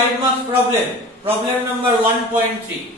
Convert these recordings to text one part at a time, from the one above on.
5 marks problem. Problem number 1.3.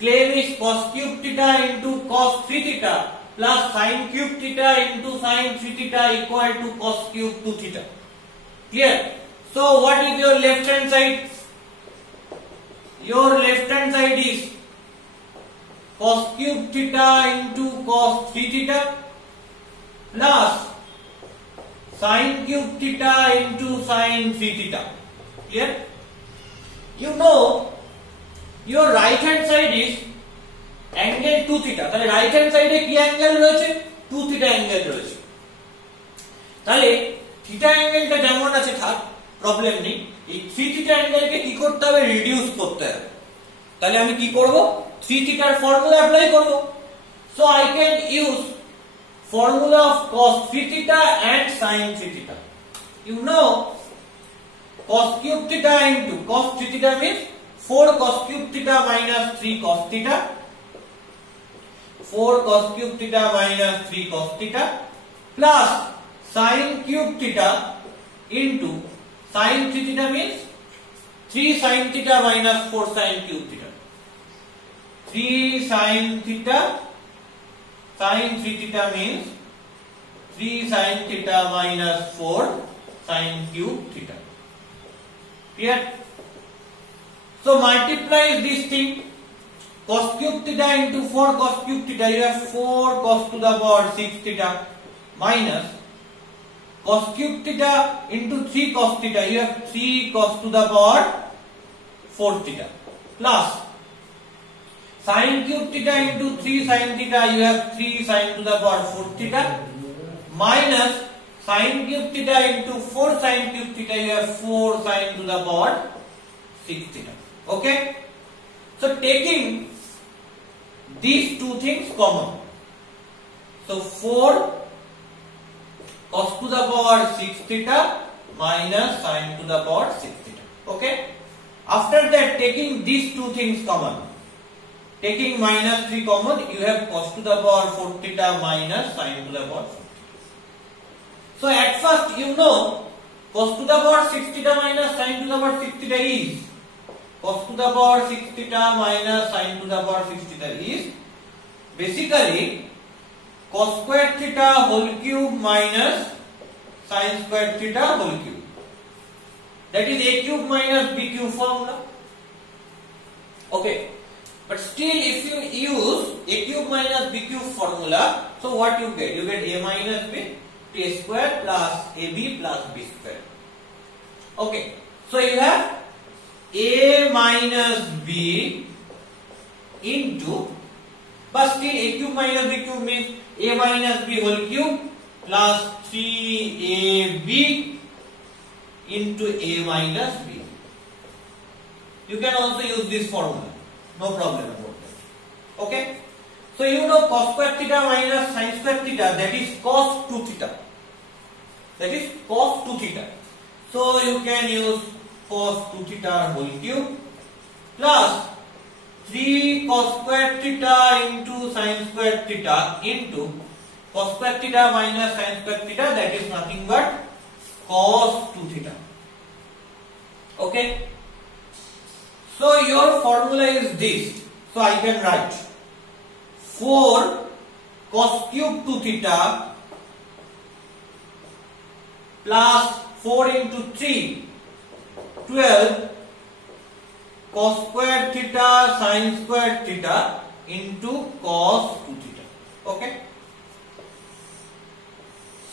Claim is cos cube theta into cos 3 theta plus sin cube theta into sin 3 theta equal to cos cube 2 theta. Clear? So what is your left hand side? Your left hand side is cos cube theta into cos 3 theta plus sin cube theta into sin 3 theta. Clear? You know your right hand side is angle 2 theta. তাহলে right hand side এ কি angle রয়েছে? 2 theta angle রয়েছে। তাহলে theta অ্যাঙ্গেলটা যেমন আছে থাক, problem নেই। এই 3 theta অ্যাঙ্গেলকে কি করতে হবে? রিডিউস করতে হবে। তাহলে আমি কি করব? 3 theta এর ফর্মুলা অ্যাপ্লাই করব। So I can use formula of cos 3 theta and sin 3 theta. You know cos cube theta into cos 3 theta means 4 cos cube theta minus 3 cos theta. 4 cos cube theta minus 3 cos theta plus sin cube theta into sin 3 theta means 3 sin theta minus 4 sin cube theta. 3 sin theta sin 3 theta means 3 sin theta minus 4 sin cube theta. Clear? So multiply this thing. Cos cube theta into 4 cos cube theta, you have 4 cos to the power 6 theta minus cos cube theta into 3 cos theta, you have 3 cos to the power 4 theta plus sin cube theta into 3 sin theta, you have 3 sin to the power 4 theta minus sin cube theta into 4 sin cube theta, you have 4 sin to the power 6 theta. Okay? So taking these two things common. So 4 cos to the power 6 theta minus sin to the power 6 theta. Okay? After that, taking these two things common. Taking minus 3 common, you have cos to the power 4 theta minus sin to the power 4 theta. So at first you know cos to the power 6 theta minus sin to the power 6 theta is cos to the power 6 theta minus sin to the power 6 theta is basically cos square theta whole cube minus sin square theta whole cube. That is a cube minus b cube formula. Okay. But still if you use a cube minus b cube formula, so what you get? You get a minus b t square plus ab plus b square. Okay. So you have a minus b into, but still a cube minus b cube means a minus b whole cube plus 3ab into a minus b. You can also use this formula. No problem about that. Okay? So you know cos square theta minus sin square theta, that is cos 2 theta. That is cos 2 theta. So you can use cos 2 theta whole cube plus 3 cos square theta into sin square theta into cos square theta minus sin square theta, that is nothing but cos 2 theta. Okay? So your formula is this. So I can write 4 cos cube 2 theta plus 4 into 3 12 cos square theta sin square theta into cos 2 theta. Okay?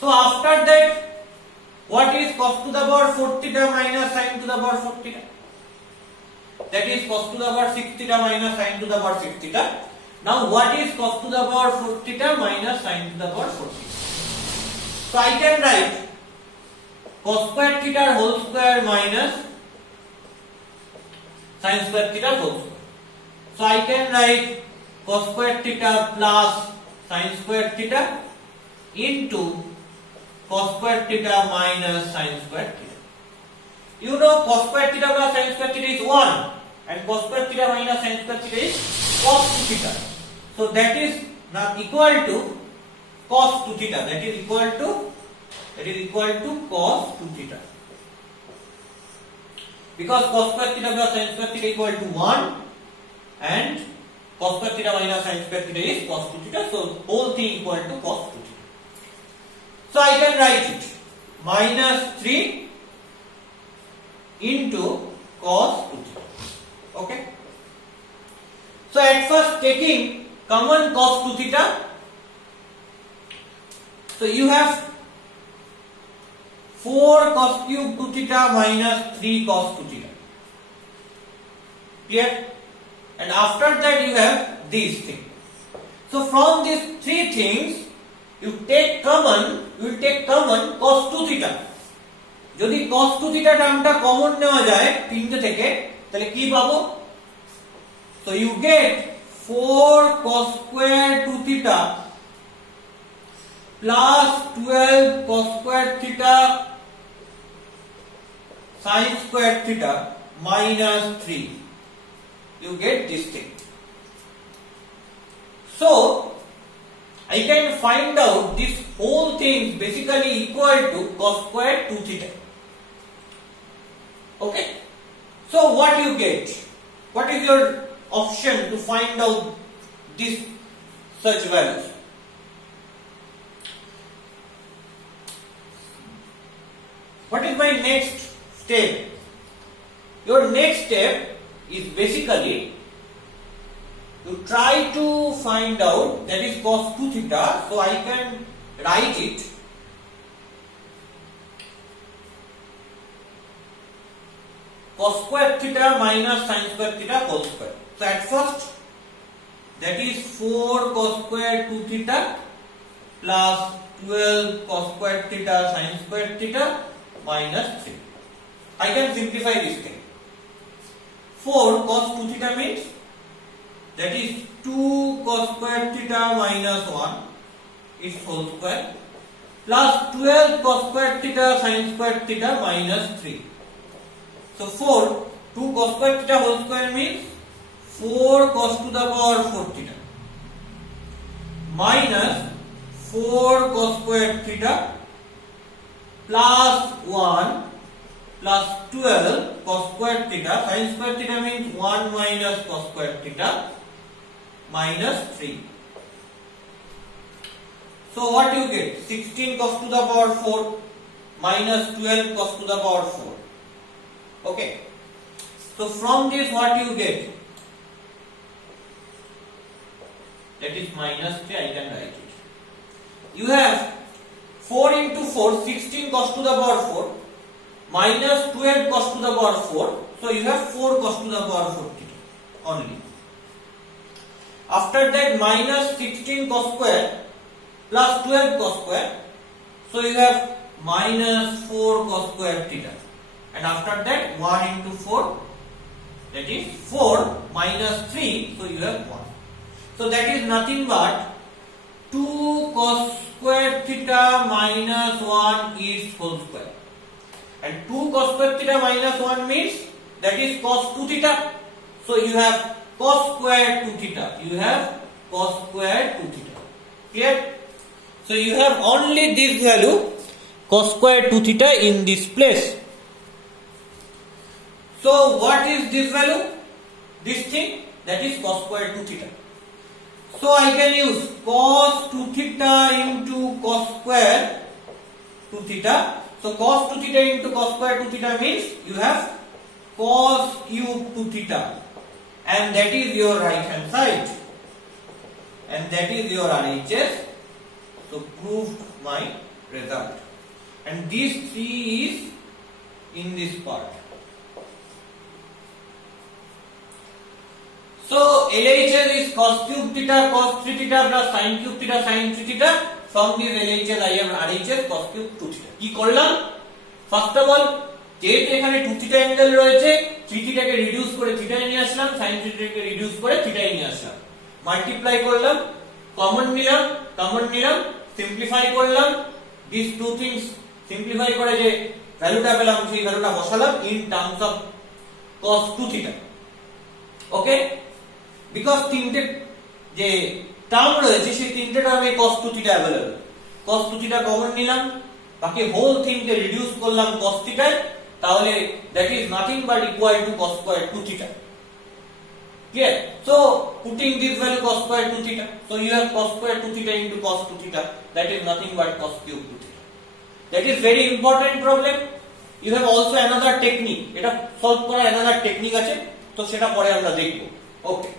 So after that, what is cos to the power 4 theta minus sin to the power 4 theta? That is cos to the power 6 theta minus sin to the power 6 theta. Now what is cos to the power 4 theta minus sin to the power 4 theta? So I can write cos square theta whole square minus sin square theta whole square. So I can write cos square theta plus sin square theta into cos square theta minus sin square theta. You know cos square theta plus sin square theta is 1 and cos square theta minus sin square theta is cos 2 theta. So that is now equal to cos 2 theta. That is equal to cos 2 theta. because cos square theta plus sin square theta equal to 1 and cos square theta minus sin square theta is cos 2 theta, so whole thing equal to cos 2 theta. So I can write it minus 3 into cos 2 theta. Okay. So at first taking common cos 2 theta, so you have 4 cos cube 2 theta minus 3 cos 2 theta. Clear? And after that you have these things. So from these three things you take common, you will take common cos 2 theta. যদি cos 2 theta টার্মটা common নেওয়া যায় তিনটে থেকে, তাহলে কি পাবো? So you get 4 cos square 2 theta plus 12 cos square theta sin square theta minus 3. You get this thing. So I can find out this whole thing basically equal to cos square 2 theta. Okay. So what you get? What is your option to find out this such values? What is my next step? Your next step is basically to try to find out, that is cos 2 theta, so I can write it cos square theta minus sin square theta whole square. So at first that is 4 cos square 2 theta plus 12 cos square theta sin square theta minus 3. I can simplify this thing. 4 cos 2 theta means that is 2 cos square theta minus 1 is whole square plus 12 cos square theta sin square theta minus 3. So 2 cos square theta whole square means 4 cos to the power 4 theta minus 4 cos square theta plus 1 plus 12 cos square theta sin square theta means 1 minus cos square theta minus 3. So what you get? 16 cos to the power 4 minus 12 cos to the power 4. Okay. So from this what you get? That is minus 3. I can write it. You have 4 into 4, 16 cos to the power 4 minus 12 cos to the power 4. So you have 4 cos to the power 4 theta only. After that minus 16 cos square plus 12 cos square. So you have minus 4 cos square theta. And after that 1 into 4, that is 4 minus 3. So you have 1. So that is nothing but 2 cos square theta minus 1 is whole square. And 2 cos square theta minus 1 means that is cos 2 theta. So you have cos square 2 theta. You have cos square 2 theta. Clear? So you have only this value cos square 2 theta in this place. So what is this value? This thing, that is cos square 2 theta. So I can use cos 2 theta into cos square 2 theta. So cos 2 theta into cos square 2 theta means you have cos cube 2 theta, and that is your right hand side, and that is your RHS. So proved my result, and these 3 is in this part. So LHS is cos cube theta cos 3 theta plus sin cube theta sin 3 theta. From this LHS I have RHS cos cube 2 theta. কি করলাম? First of all যেহেতু এখানে 2 theta angle রয়েছে, 3 থিটাকে reduce করে থিটায় নিয়ে আসলাম, sin থিটাকে reduce করে থিটায় নিয়ে আসলাম, multiply করলাম, কমন নিলাম, সিম্পলিফাই করলাম, দিস টু থিংস সিম্পলিফাই করে যে ভ্যালুটা পেলাম সেই ভ্যালুটা বসালাম in terms of cos 2 theta. Okay, because তিনটে যে টার্ম রয়েছে সেই তিনটে টার্মে cos 2 theta available. cos 2 theta common নিলাম, বাকি হোল থিংকে রিডিউস করলাম cos theta, তাহলে that is nothing but equal to cos square 2 theta. Clear? So putting this value cos square 2 theta, so you have cos square 2 theta into cos 2 theta, that is nothing but cos cube 2 theta. That is very important problem. You have also another technique, এটা solve করার another technique আছে, তো সেটা পরে আমরা দেখব. Okay.